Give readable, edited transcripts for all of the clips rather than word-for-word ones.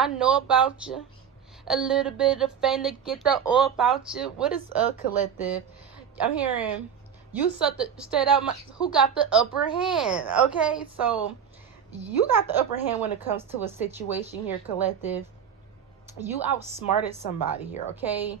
I know about you. A little bit of fame to get the all about you. What is a collective? I'm hearing you straight out who got the upper hand. Okay, so you got the upper hand when it comes to a situation here, collective. You outsmarted somebody here, okay?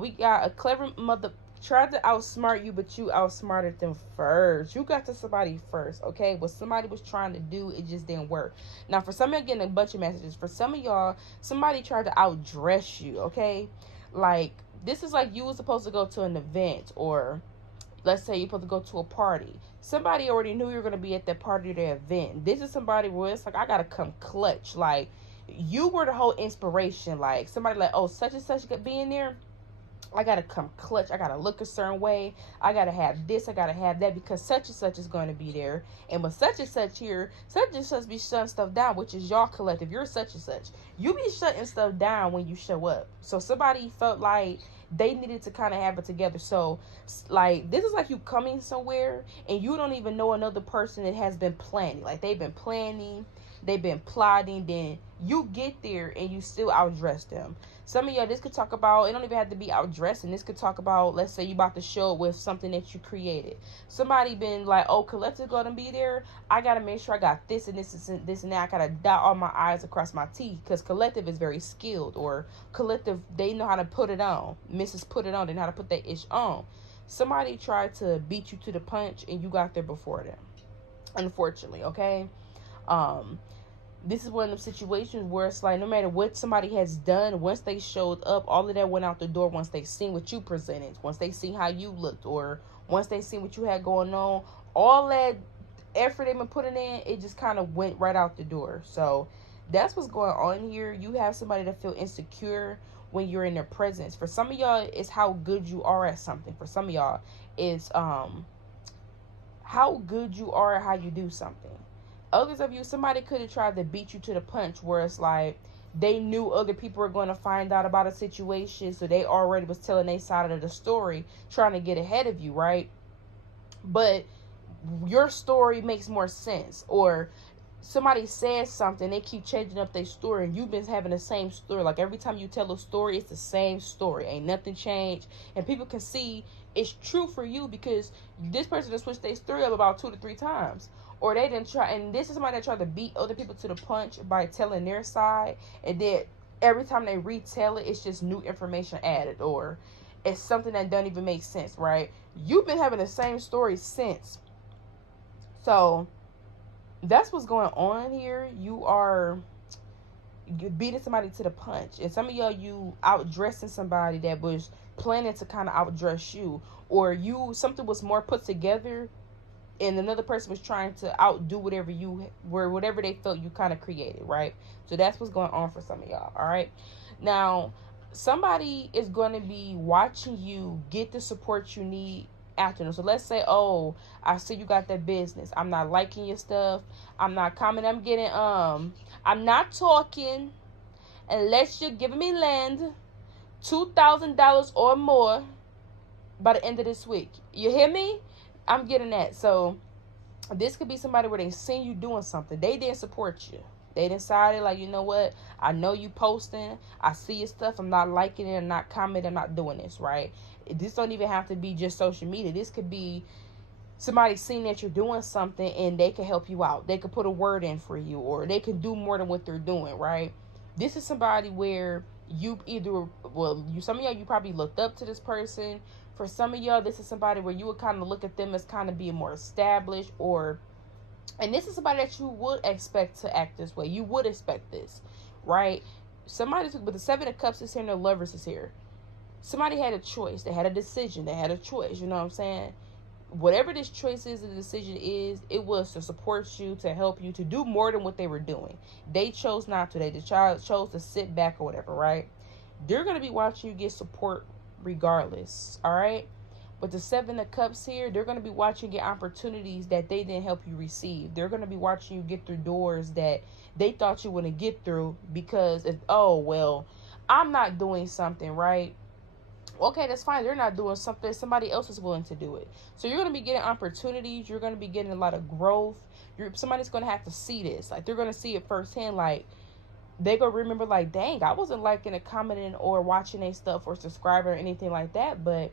We got a clever mother tried to outsmart you, but you outsmarted them first. You got to somebody first, okay? What somebody was trying to do, it just didn't work. Now, for some of y'all getting a bunch of messages. For some of y'all, somebody tried to outdress you, okay? Like, this is like you were supposed to go to an event, or let's say you're supposed to go to a party. Somebody already knew you were going to be at that party or the event. This is somebody where it's like, I got to come clutch. Like, you were the whole inspiration. Like, somebody like, oh, such and such could be in there. I gotta come clutch. I gotta look a certain way. I gotta have this. I gotta have that because such and such is going to be there. And with such and such here, such and such be shutting stuff down, which is y'all collective. You're such and such. You be shutting stuff down when you show up. So somebody felt like they needed to kind of have it together. So, like, this is like you coming somewhere and you don't even know another person that has been planning. Like, they've been planning, they've been plotting, then you get there and you still outdress them. Some of y'all, this could talk about, it don't even have to be outdressing. This could talk about, let's say you about to show with something that you created. Somebody been like, oh, collective gonna be there. I gotta make sure I got this and this and this and that. I gotta dot all my I's across my T's because collective is very skilled, or collective, they know how to put it on. Mrs. Put it on, they know how to put that ish on. Somebody tried to beat you to the punch and you got there before them. Unfortunately, okay? This is one of them situations where it's like no matter what somebody has done, once they showed up, all of that went out the door once they seen what you presented, once they seen how you looked, or once they seen what you had going on, all that effort they've been putting in, it just kind of went right out the door. So that's what's going on here. You have somebody that feel insecure when you're in their presence. For some of y'all, it's how good you are at something. For some of y'all, it's how good you are at how you do something. Others of you, somebody could have tried to beat you to the punch where it's like they knew other people were going to find out about a situation, so they already was telling their side of the story, trying to get ahead of you, right? But your story makes more sense, or somebody says something, they keep changing up their story, and you've been having the same story. Like, every time you tell a story, it's the same story. Ain't nothing changed. And people can see it's true for you because this person has switched their story up about 2 to 3 times. Or they didn't try, and this is somebody that tried to beat other people to the punch by telling their side, and then every time they retell it, it's just new information added, or it's something that doesn't even make sense, right? You've been having the same story since. So that's what's going on here. You're beating somebody to the punch, and some of y'all, you outdressing somebody that was planning to kind of outdress you, or something was more put together and another person was trying to outdo whatever they felt you kind of created, right? So that's what's going on for some of y'all, all right? Now, somebody is going to be watching you get the support you need after them. So let's say, oh, I see you got that business. I'm not liking your stuff. I'm not commenting. I'm not talking unless you're giving me land $2,000 or more by the end of this week. You hear me? I'm getting that. So this could be somebody where they seen you doing something. They didn't support you. They decided, like, you know what? I know you posting. I see your stuff. I'm not liking it. I'm not commenting. I'm not doing this, right? This don't even have to be just social media. This could be somebody seeing that you're doing something and they can help you out. They could put a word in for you, or they can do more than what they're doing, right? This is somebody where some of y'all, you probably looked up to this person. For some of y'all, this is somebody where you would kind of look at them as kind of being more established, and this is somebody that you would expect to act this way. You would expect this, right? Somebody, but the 7 of Cups is here and the Lovers is here. Somebody had a choice. They had a decision. They had a choice. You know what I'm saying? Whatever this choice is, the decision is, it was to support you, to help you, to do more than what they were doing. They chose not to. They chose to sit back or whatever, right? They're going to be watching you get support regardless, all right? With the 7 of Cups here, they're going to be watching you get opportunities that they didn't help you receive. They're going to be watching you get through doors that they thought you wouldn't get through because, I'm not doing something, right? Okay, that's fine. They're not doing something. Somebody else is willing to do it. So you're going to be getting opportunities. You're going to be getting a lot of growth. Somebody's going to have to see this. Like, they're going to see it firsthand. Like, they gonna remember like, dang, I wasn't liking and commenting or watching their stuff or subscribing or anything like that, but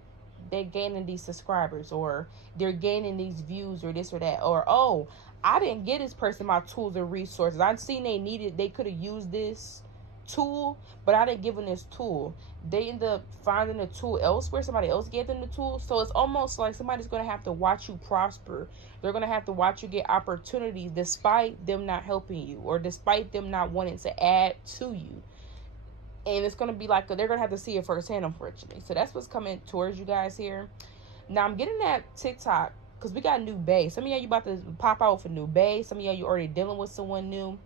they're gaining these subscribers, or they're gaining these views, or this or that, or oh, I didn't get this person my tools and resources. I've seen they could have used this tool, but I didn't give them this tool. They end up finding the tool elsewhere. Somebody else gave them the tool. So it's almost like somebody's going to have to watch you prosper. They're going to have to watch you get opportunities despite them not helping you, or despite them not wanting to add to you. And it's going to be like, they're going to have to see it firsthand, unfortunately. So that's what's coming towards you guys here. Now I'm getting that TikTok, because we got new bae. Some of y'all, you about to pop out for new bae. Some of y'all, you already dealing with someone new.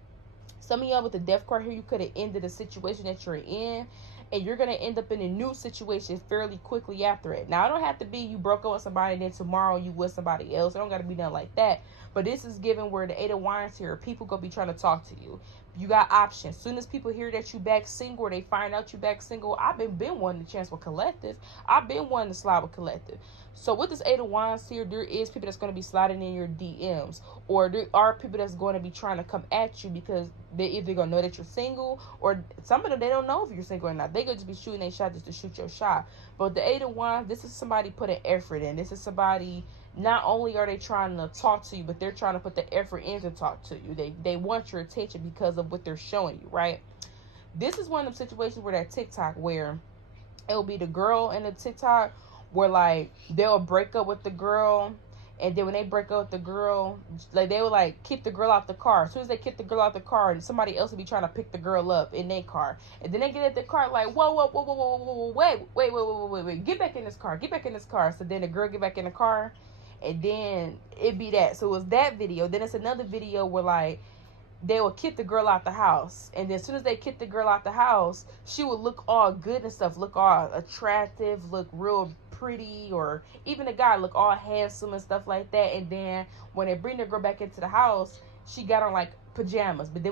Some of y'all with the death card here, you could have ended the situation that you're in, and you're going to end up in a new situation fairly quickly after it. Now, it don't have to be you broke up with somebody and then tomorrow you with somebody else. It don't got to be done like that. But this is given where the 8 of Wands here, people going to be trying to talk to you. You got options. Soon as people hear that you back single, or they find out you back single, I've been wanting the chance with collective. I've been wanting to slide with collective. So with this 8 of Wands here, there is people that's going to be sliding in your DMs, or there are people that's going to be trying to come at you because they're either going to know that you're single, or some of them, they don't know if you're single or not. They could just be shooting a shot just to shoot your shot. But the 8 of Wands, this is somebody putting effort in. This is somebody, not only are they trying to talk to you, but they're trying to put the effort in to talk to you. They want your attention because of what they're showing you, right? This is one of them situations where that TikTok, where it'll be the girl in the TikTok, where like they'll break up with the girl, and then when they break up with the girl, like they will like kick the girl out the car. As soon as they kick the girl out the car, and somebody else will be trying to pick the girl up in their car, and then they get at the car like, wait, get back in this car, get back in this car. So then the girl get back in the car, and then it be that. So it was that video. Then it's another video where like they will kick the girl out the house, and then as soon as they kick the girl out the house, she would look all good and stuff, look all attractive, look real pretty, or even the guy look all handsome and stuff like that. And then when they bring the girl back into the house, she got on like pajamas. But then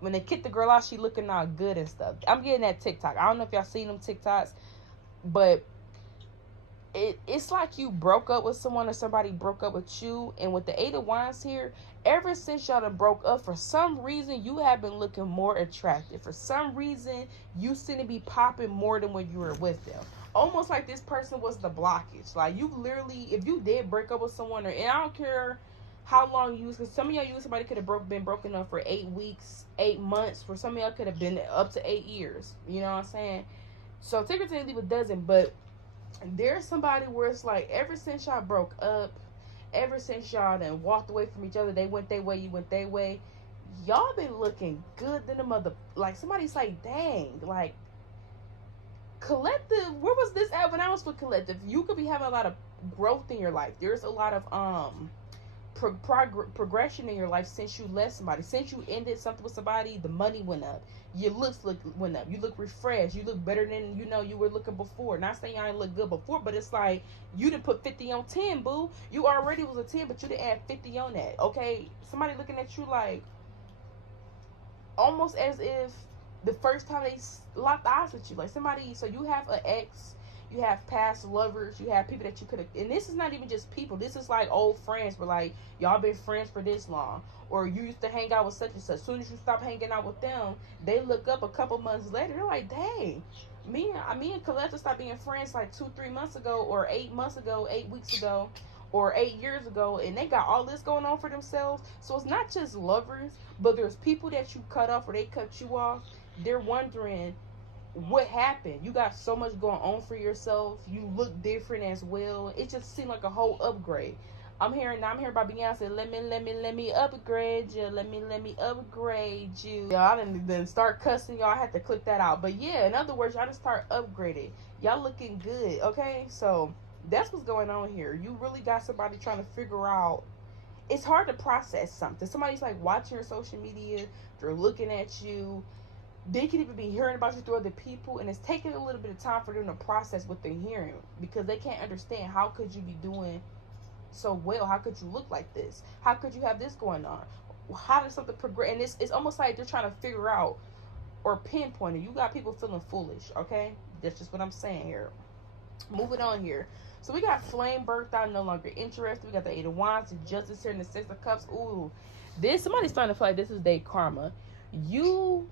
when they kick the girl out, she looking all good and stuff. I'm getting that TikTok. I don't know if y'all seen them TikToks, but it's like you broke up with someone, or somebody broke up with you. And with the 8 of Wands here, ever since y'all done broke up, for some reason you have been looking more attractive. For some reason you seem to be popping more than when you were with them. Almost like this person was the blockage. Like you literally, if you did break up with someone, or, and I don't care how long you, because some of y'all, somebody could have been broken up for 8 weeks, 8 months. For some of y'all could have been up to 8 years. You know what I'm saying? So typically leave a dozen, but there's somebody where it's like, ever since y'all broke up, ever since y'all then walked away from each other, they went their way, you went their way, y'all been looking good than the mother. Like somebody's like, dang, like collective, where was this at when I was with collective? You could be having a lot of growth in your life. There's a lot of progression in your life since you left somebody. Since you ended something with somebody, the money went up, your looks went up, you look refreshed, you look better than you were looking before. Not saying y'all didn't look good before, but it's like you didn't put 50 on 10, boo. You already was a 10, but you didn't add 50 on that. Okay, somebody looking at you like almost as if the first time they locked eyes with you. Like somebody, so you have an ex, you have past lovers, you have people that you could have, and this is not even just people, this is like old friends, where like y'all been friends for this long, or you used to hang out with such and such. As soon as you stop hanging out with them, they look up a couple months later, they're like, dang, me and Coletta stopped being friends like 2-3 months ago, or 8 months ago, 8 weeks ago, or 8 years ago, and they got all this going on for themselves. So it's not just lovers, but there's people that you cut off, or they cut you off. They're wondering what happened. You got so much going on for yourself. You look different as well. It just seemed like a whole upgrade. I'm hearing about Beyonce. Let me upgrade you. Let me upgrade you. Y'all didn't start cussing. Y'all had to click that out. But yeah, in other words, y'all just start upgrading. Y'all looking good. Okay, so that's what's going on here. You really got somebody trying to figure out. It's hard to process something. Somebody's like watching your social media. They're looking at you. They could even be hearing about you through other people, and it's taking a little bit of time for them to process what they're hearing, because they can't understand, how could you be doing so well? How could you look like this? How could you have this going on? How does something progress? And it's almost like they're trying to figure out or pinpoint it. You got people feeling foolish, okay? That's just what I'm saying here. Moving on here. So we got flame birthed out, no longer interested. We got the 8 of Wands, the Justice here, and the 6 of Cups. Ooh, somebody's starting to feel like this is their karma. You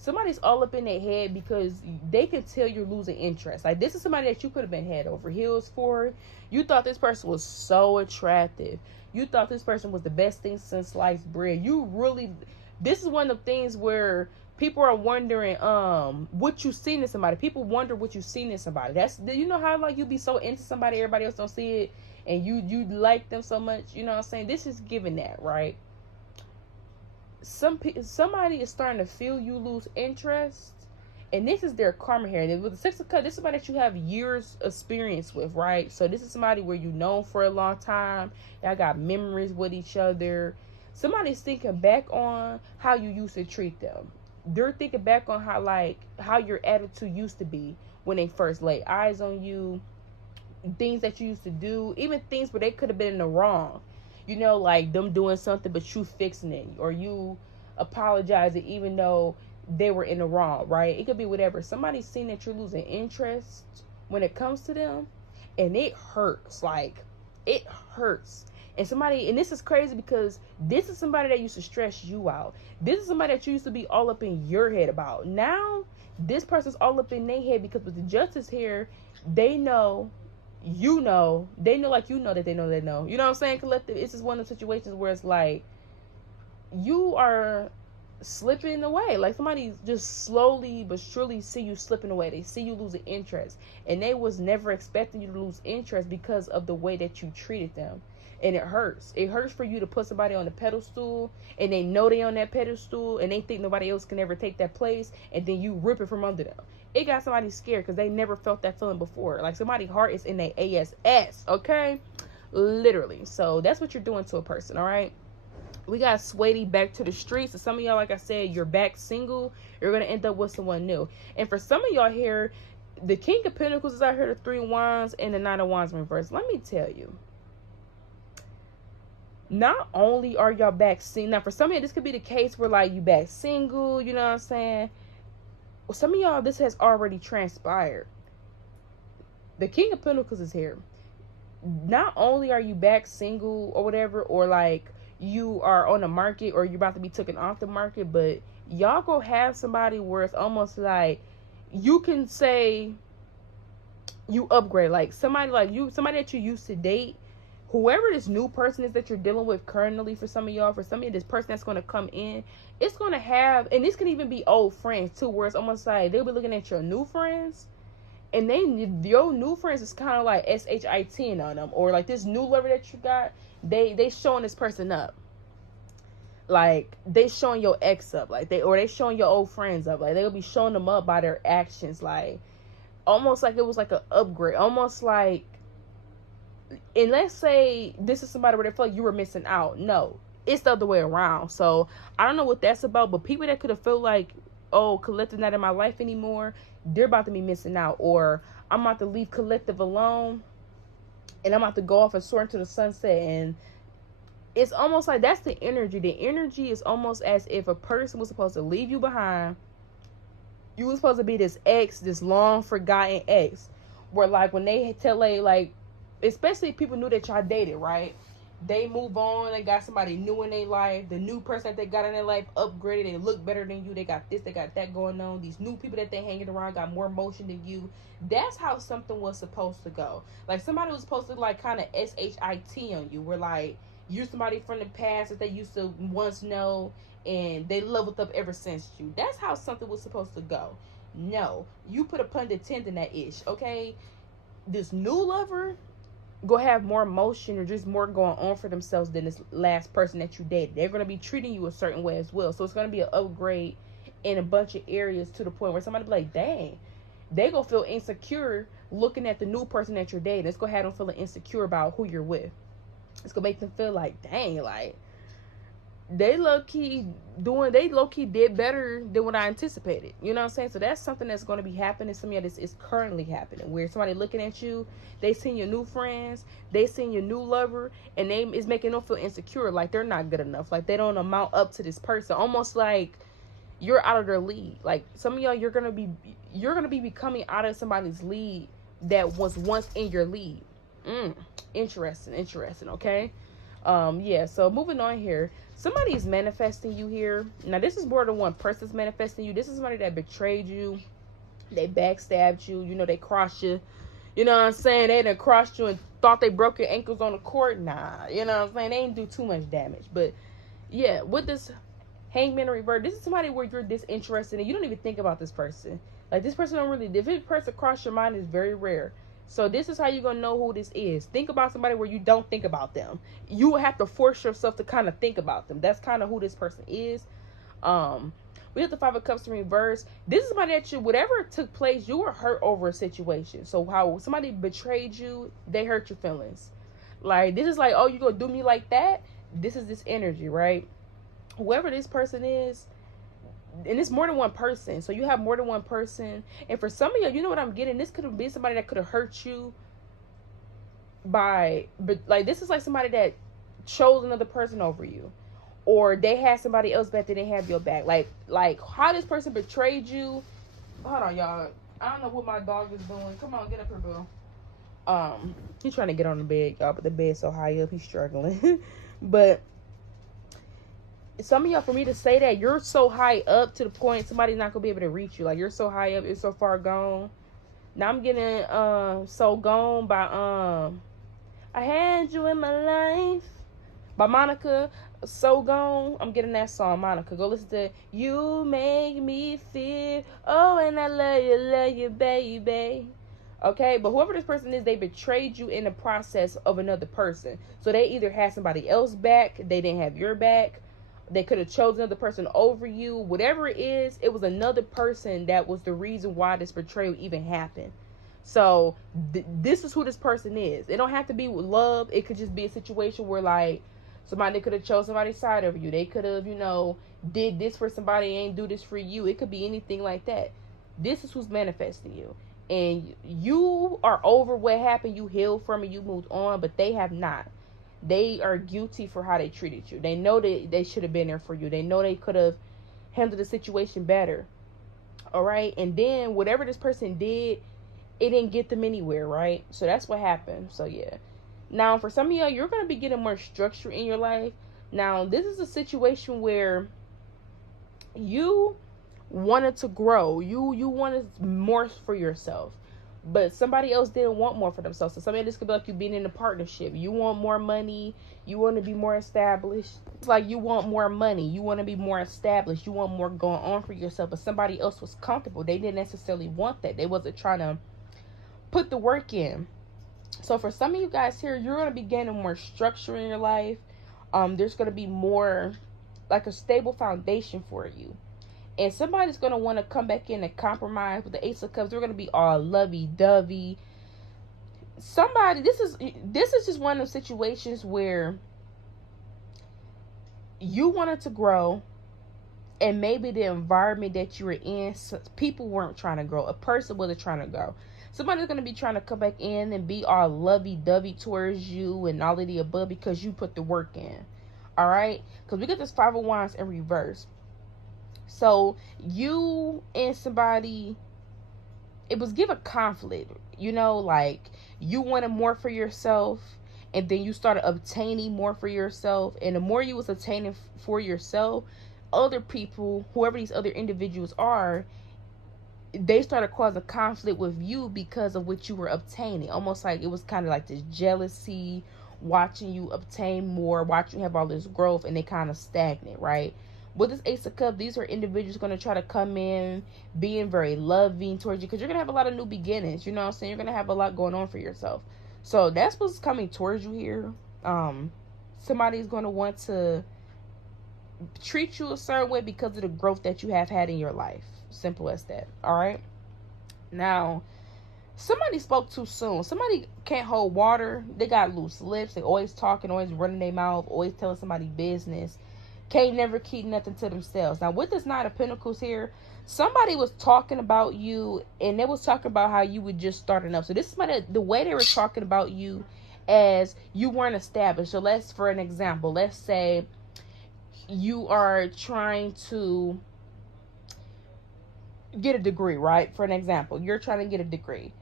somebody's all up in their head because they can tell you're losing interest. Like, this is somebody that you could have been head over heels for. You thought this person was so attractive. You thought this person was the best thing since sliced bread. You really, this is one of the things where people are wondering what you seen in somebody. People wonder what you seen in somebody. That's, you know how like you be so into somebody, everybody else don't see it, and you like them so much. You know what I'm saying? This is giving that, right? Somebody is starting to feel you lose interest, and this is their karma here. And with the Six of Cups, this is somebody that you have years experience with, right? So this is somebody where you know for a long time. Y'all got memories with each other. Somebody's thinking back on how you used to treat them. They're thinking back on how your attitude used to be when they first laid eyes on you, things that you used to do, even things where they could have been in the wrong. You know, like them doing something but you fixing it, or you apologizing even though they were in the wrong, right? It could be whatever. Somebody's seen that you're losing interest when it comes to them, and it hurts. Like, it hurts. And this is crazy because this is somebody that used to stress you out. This is somebody that you used to be all up in your head about. Now, this person's all up in their head because with the Justice here, they know, you know, they know like you know that they know they know. You know what I'm saying, collective? It's just one of the situations where it's like, you are slipping away. Like, somebody just slowly but surely see you slipping away. They see you losing interest. And they was never expecting you to lose interest because of the way that you treated them. And it hurts. It hurts for you to put somebody on the pedestal, and they know they on that pedestal, and they think nobody else can ever take that place, and then you rip it from under them. It got somebody scared because they never felt that feeling before. Like, somebody's heart is in their ass, okay? Literally. So that's what you're doing to a person, all right? We got Sweaty back to the streets. So some of y'all, like I said, you're back single. You're going to end up with someone new. And for some of y'all here, the King of Pentacles is out here, the Three of Wands, and the Nine of Wands in reverse. Let me tell you. Not only are y'all back single. Now, for some of you, this could be the case where, like, you back single. You know what I'm saying? Well, some of y'all, this has already transpired. The King of Pentacles is here. Not only are you back single or whatever, or like you are on the market or you're about to be taken off the market, but y'all go have somebody where it's almost like you can say you upgrade. Like, somebody that you used to date, whoever this new person is that you're dealing with currently, for some of y'all, for some of you, this person that's going to come in, it's going to have, and this can even be old friends too, where it's almost like they'll be looking at your new friends, and your new friends is kind of like SHIT on them, or like this new lover that you got, they showing this person up. Like, they showing your ex up, like they showing your old friends up, like they'll be showing them up by their actions, like almost like it was like an upgrade, almost like. And let's say this is somebody where they feel like you were missing out. No, it's the other way around. So I don't know what that's about, but people that could have felt like, oh, Collective not in my life anymore, they're about to be missing out. Or I'm about to leave Collective alone, and I'm about to go off and soar into the sunset. And it's almost like that's the energy. The energy is almost as if a person was supposed to leave you behind. You were supposed to be this ex, this long forgotten ex, where like when they tell like, especially if people knew that y'all dated, right? They move on, they got somebody new in their life. The new person that they got in their life upgraded, they look better than you. They got this, they got that going on. These new people that they hanging around got more emotion than you. That's how something was supposed to go. Like, somebody was supposed to like kind of SHIT on you. Where like, you're somebody from the past that they used to once know, and they leveled up ever since you. That's how something was supposed to go. No, you put a pun intended in that ish, okay? This new lover go have more emotion or just more going on for themselves than this last person that you dated. They're going to be treating you a certain way as well. So it's going to be an upgrade in a bunch of areas to the point where somebody be like, dang, they going to feel insecure looking at the new person that you're dating. It's going to have them feeling insecure about who you're with. It's going to make them feel like, dang, like, they low-key did better than what I anticipated. You know what I'm saying? So that's something that's going to be happening. Some of this is currently happening, where somebody looking at you, they seen your new friends, they seen your new lover, and they is making them feel insecure, like they're not good enough, like they don't amount up to this person, almost like you're out of their league. Like, some of y'all, you're gonna be becoming out of somebody's league that was once in your league. Interesting, okay? Yeah, so moving on here. somebody is manifesting you here. Now, this is more than one person's manifesting you. This is somebody that betrayed you. They backstabbed you. You know, they crossed you. You know what I'm saying? They done crossed you and thought they broke your ankles on the court. Nah, you know what I'm saying? They didn't do too much damage. But, yeah, with this Hangman in reverse, this is somebody where you're disinterested and you don't even think about this person. Like, this person don't really, if this person cross your mind, is very rare. So this is how you're going to know who this is. Think about somebody where you don't think about them. You will have to force yourself to kind of think about them. That's kind of who this person is. We have the Five of Cups in reverse. This is somebody that you, whatever took place, you were hurt over a situation. So how somebody betrayed you, they hurt your feelings. Like, this is like, oh, you going to do me like that? This is this energy, right? Whoever this person is, and it's more than one person. So you have more than one person. And for some of you know what I'm getting? This could have been somebody that could have hurt you but like, this is like somebody that chose another person over you. Or they had somebody else back that didn't have your back. Like how this person betrayed you. Hold on, y'all. I don't know what my dog is doing. Come on, get up here, boo. He's trying to get on the bed, y'all, but the bed's so high up, he's struggling. But some of y'all, for me to say that, you're so high up to the point somebody's not gonna be able to reach you. Like, you're so high up, it's so far gone. Now I'm getting So Gone by I Had You in My Life by Monica. So Gone. I'm getting that song, Monica. Go listen to You Make Me Feel. Oh, and I love you, baby. Okay, but whoever this person is, they betrayed you in the process of another person. So they either had somebody else back, they didn't have your back. They could have chosen another person over you. Whatever it is, it was another person that was the reason why this betrayal even happened. So this is who this person is. It don't have to be with love. It could just be a situation where, like, somebody could have chose somebody's side over you. They could have, you know, did this for somebody and ain't do this for you. It could be anything like that. This is who's manifesting you. And you are over what happened. You healed from it. You moved on. But they have not. They are guilty for how they treated you. They know that they should have been there for you. They know they could have handled the situation better. All right. And then whatever this person did, it didn't get them anywhere. Right. So that's what happened. So, yeah. Now, for some of y'all, you're going to be getting more structure in your life. Now, this is a situation where you wanted to grow. You wanted more for yourself. But somebody else didn't want more for themselves. So somebody, this could be like you being in a partnership. You want more money. You want to be more established. It's like you want more money. You want to be more established. You want more going on for yourself. But somebody else was comfortable. They didn't necessarily want that. They wasn't trying to put the work in. So for some of you guys here, you're going to be gaining more structure in your life. There's going to be more, like, a stable foundation for you. And somebody's going to want to come back in and compromise with the Ace of Cups. They're going to be all lovey-dovey. Somebody, this is just one of those situations where you wanted to grow, and maybe the environment that you were in, people weren't trying to grow. A person wasn't trying to grow. Somebody's going to be trying to come back in and be all lovey-dovey towards you and all of the above because you put the work in. All right? Because we got this Five of Wands in reverse. So you and somebody, it was give a conflict. You know, like, you wanted more for yourself, and then you started obtaining more for yourself. And the more you was obtaining for yourself, other people, whoever these other individuals are, they started causing conflict with you because of what you were obtaining. Almost like it was kind of like this jealousy, watching you obtain more, watching you have all this growth, and they kind of stagnant, right? With this Ace of Cups, these are individuals going to try to come in being very loving towards you because you're going to have a lot of new beginnings. You know what I'm saying? You're going to have a lot going on for yourself. So that's what's coming towards you here. Somebody's going to want to treat you a certain way because of the growth that you have had in your life. Simple as that. All right. Now, somebody spoke too soon. Somebody can't hold water. They got loose lips. They always talking, always running their mouth, always telling somebody business. Can't never keep nothing to themselves. Now, with this Knight of Pentacles here, somebody was talking about you, and they was talking about how you were just starting up. So this is the way they were talking about you as you weren't established. So let's, for an example, let's say you are trying to get a degree, right? For an example, you're trying to get a degree.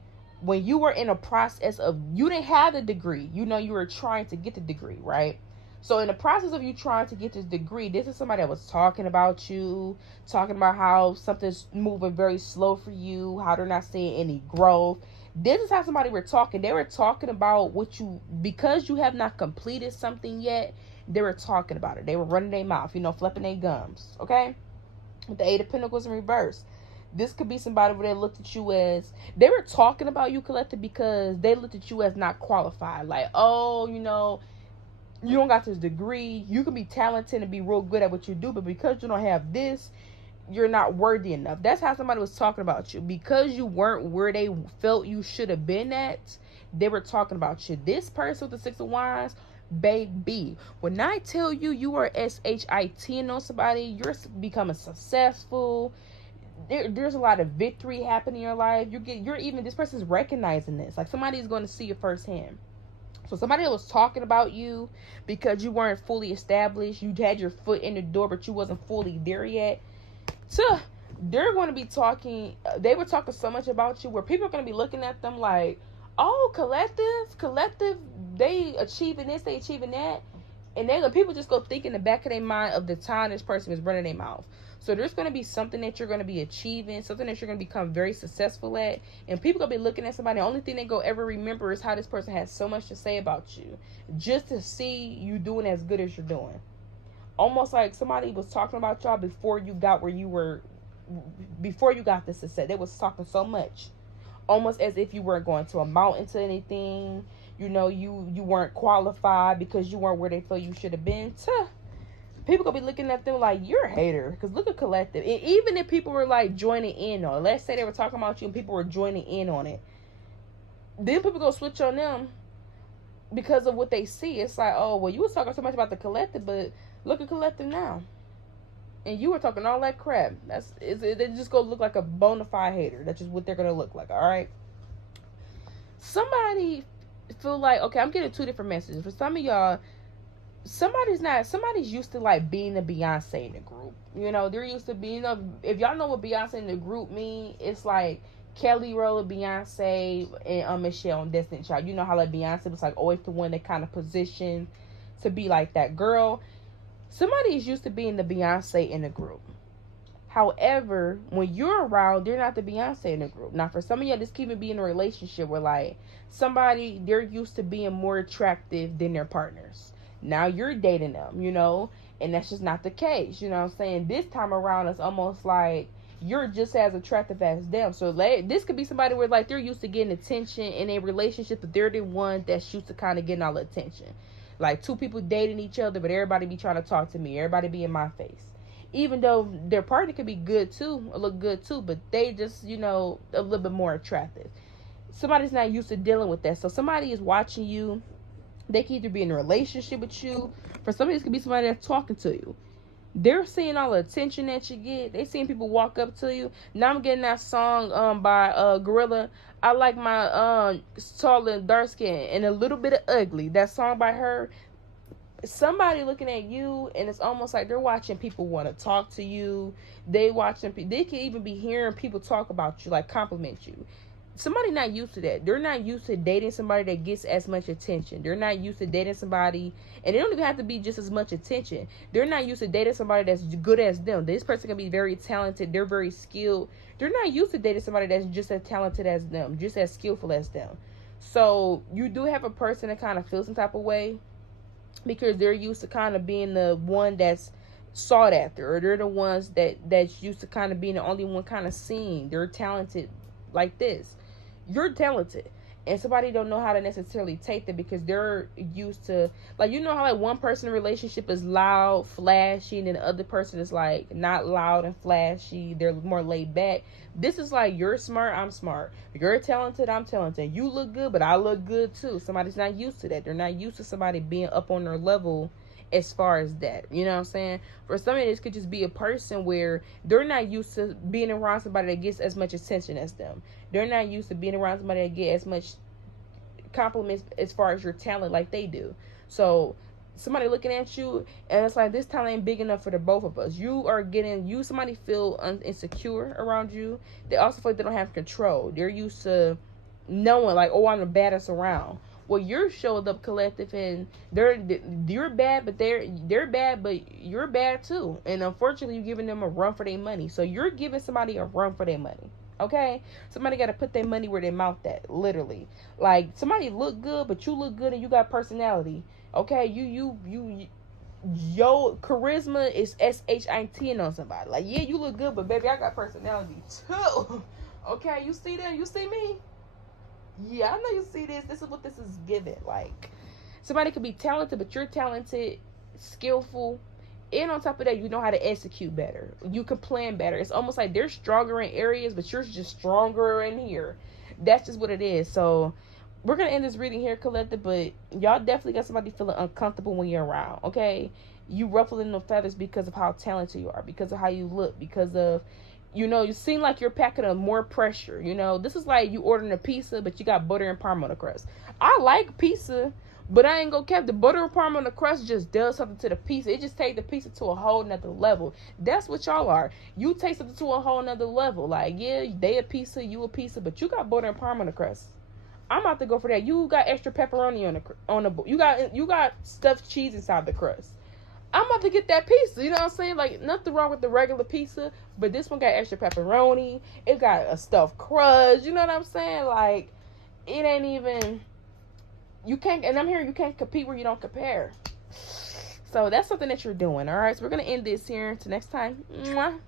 When you were in a process of, you didn't have the degree, you know, you were trying to get the degree, right? So in the process of you trying to get this degree, this is somebody that was talking about you, talking about how something's moving very slow for you, how they're not seeing any growth. This is how somebody were talking. They were talking about what you, because you have not completed something yet, they were talking about it. They were running their mouth, flapping their gums, okay? With the Eight of Pentacles in reverse. This could be somebody where they looked at you as, they were talking about you, Collective, because they looked at you as not qualified. Like, oh, you don't got this degree. You can be talented and be real good at what you do, but because you don't have this, you're not worthy enough. That's how somebody was talking about you. Because you weren't where they felt you should have been at, they were talking about you. This person with the Six of Wands, baby, when I tell you you are SHIT on somebody, you're becoming successful. There's a lot of victory happening in your life. This person's recognizing this. Like, somebody's going to see it firsthand. So somebody that was talking about you because you weren't fully established, you had your foot in the door, but you wasn't fully there yet. So they're going to be talking. They were talking so much about you where people are going to be looking at them like, oh, collective, they achieving this, they achieving that. And people just go think in the back of their mind of the time this person is running their mouth. So there's going to be something that you're going to be achieving, something that you're going to become very successful at. And people going to be looking at somebody. The only thing they go ever remember is how this person has so much to say about you. Just to see you doing as good as you're doing. Almost like somebody was talking about y'all before you got where you were, before you got the success. They was talking so much. Almost as if you weren't going to amount into anything. You weren't qualified because you weren't where they felt you should have been. People gonna be looking at them like, you're a hater. Because look at Collective. And even if people were like joining in on it, let's say they were talking about you and people were joining in on it, then people go switch on them because of what they see. It's like, oh, well, you was talking so much about the Collective, but look at Collective now. And you were talking all that crap. They just go look like a bona fide hater. That's just what they're gonna look like. All right. Somebody feel like, okay, I'm getting two different messages. For some of y'all, somebody's used to like being a Beyonce in the group. They're used to being, if y'all know what Beyonce in the group mean, it's like Kelly Rowland, Beyonce, and Michelle and Destiny Child. You know how like Beyonce was like always the one that kind of positioned to be like that girl. Somebody is used to being the Beyonce in the group. However, when you're around, they're not the Beyonce in the group. Now, for some of y'all, this could even be in a relationship where like somebody, they're used to being more attractive than their partners. Now you're dating them, and that's just not the case. You know what I'm saying? This time around, it's almost like you're just as attractive as them. So this could be somebody where like they're used to getting attention in a relationship, but they're the one that's used to kind of getting all the attention. Like two people dating each other, but everybody be trying to talk to me. Everybody be in my face. Even though their partner could be good too, or look good too, but they just, a little bit more attractive. Somebody's not used to dealing with that. So somebody is watching you. They can either be in a relationship with you. For somebody, this could be somebody that's talking to you. They're seeing all the attention that you get. They seeing people walk up to you. Now I'm getting that song by Gorilla. I like my tall and dark skin and a little bit of ugly. That song by her. Somebody looking at you, and it's almost like they're watching people want to talk to you. They can even be hearing people talk about you, like compliment you. Somebody not used to that. They're not used to dating somebody that gets as much attention. They're not used to dating somebody, and they don't even have to be just as much attention. They're not used to dating somebody that's good as them. This person can be very talented. They're very skilled. They're not used to dating somebody that's just as talented as them, just as skillful as them. So you do have a person that kind of feels some type of way because they're used to kind of being the one that's sought after, or they're the ones that's used to kind of being the only one kind of seen. They're talented like this. You're talented, and somebody don't know how to necessarily take that because they're used to, like, how like one person relationship is loud, flashy, and then the other person is like not loud and flashy. They're more laid back. This is like, you're smart, I'm smart. You're talented, I'm talented. You look good, but I look good too. Somebody's not used to that. They're not used to somebody being up on their level as far as that. You know what I'm saying? For somebody, this could just be a person where they're not used to being around somebody that gets as much attention as them. They're not used to being around somebody that gets as much compliments as far as your talent like they do. So somebody looking at you, and it's like, this talent ain't big enough for the both of us. Somebody feel insecure around you. They also feel like they don't have control. They're used to knowing like, oh, I'm the baddest around. Well, you're showed up collective, and you're bad, but they're bad, but you're bad too. And unfortunately, you're giving them a run for their money. So you're giving somebody a run for their money. Okay, somebody got to put their money where their mouth at. Literally, like somebody look good, but you look good and you got personality. Okay, your charisma is SHIT on somebody. Like, yeah, you look good, but baby, I got personality too. Okay, you see that? You see me? Yeah, I know you see this. This is what this is giving. Like, somebody could be talented, but you're talented, skillful, and on top of that, you know how to execute better. You can plan better. It's almost like they're stronger in areas, but you're just stronger in here. That's just what it is. So we're going to end this reading here, collective, but y'all definitely got somebody feeling uncomfortable when you're around, okay? You ruffling the feathers because of how talented you are, because of how you look, because of, you know, you seem like you're packing up more pressure, you know? This is like you ordering a pizza, but you got butter and parm on the crust. I like pizza, but I ain't gonna cap, the butter and parm on the crust just does something to the pizza. It just takes the pizza to a whole nother level. That's what y'all are. You take something to a whole nother level. Like, yeah, they a pizza, you a pizza, but you got butter and parm on the crust. I'm about to go for that. You got extra pepperoni on the you got stuffed cheese inside the crust. I'm about to get that pizza. You know what I'm saying? Like, nothing wrong with the regular pizza, but this one got extra pepperoni. It got a stuffed crust. You know what I'm saying? Like, it ain't even, you can't, and I'm hearing you can't compete where you don't compare. So that's something that you're doing. All right. So we're gonna end this here. Till next time. Mwah.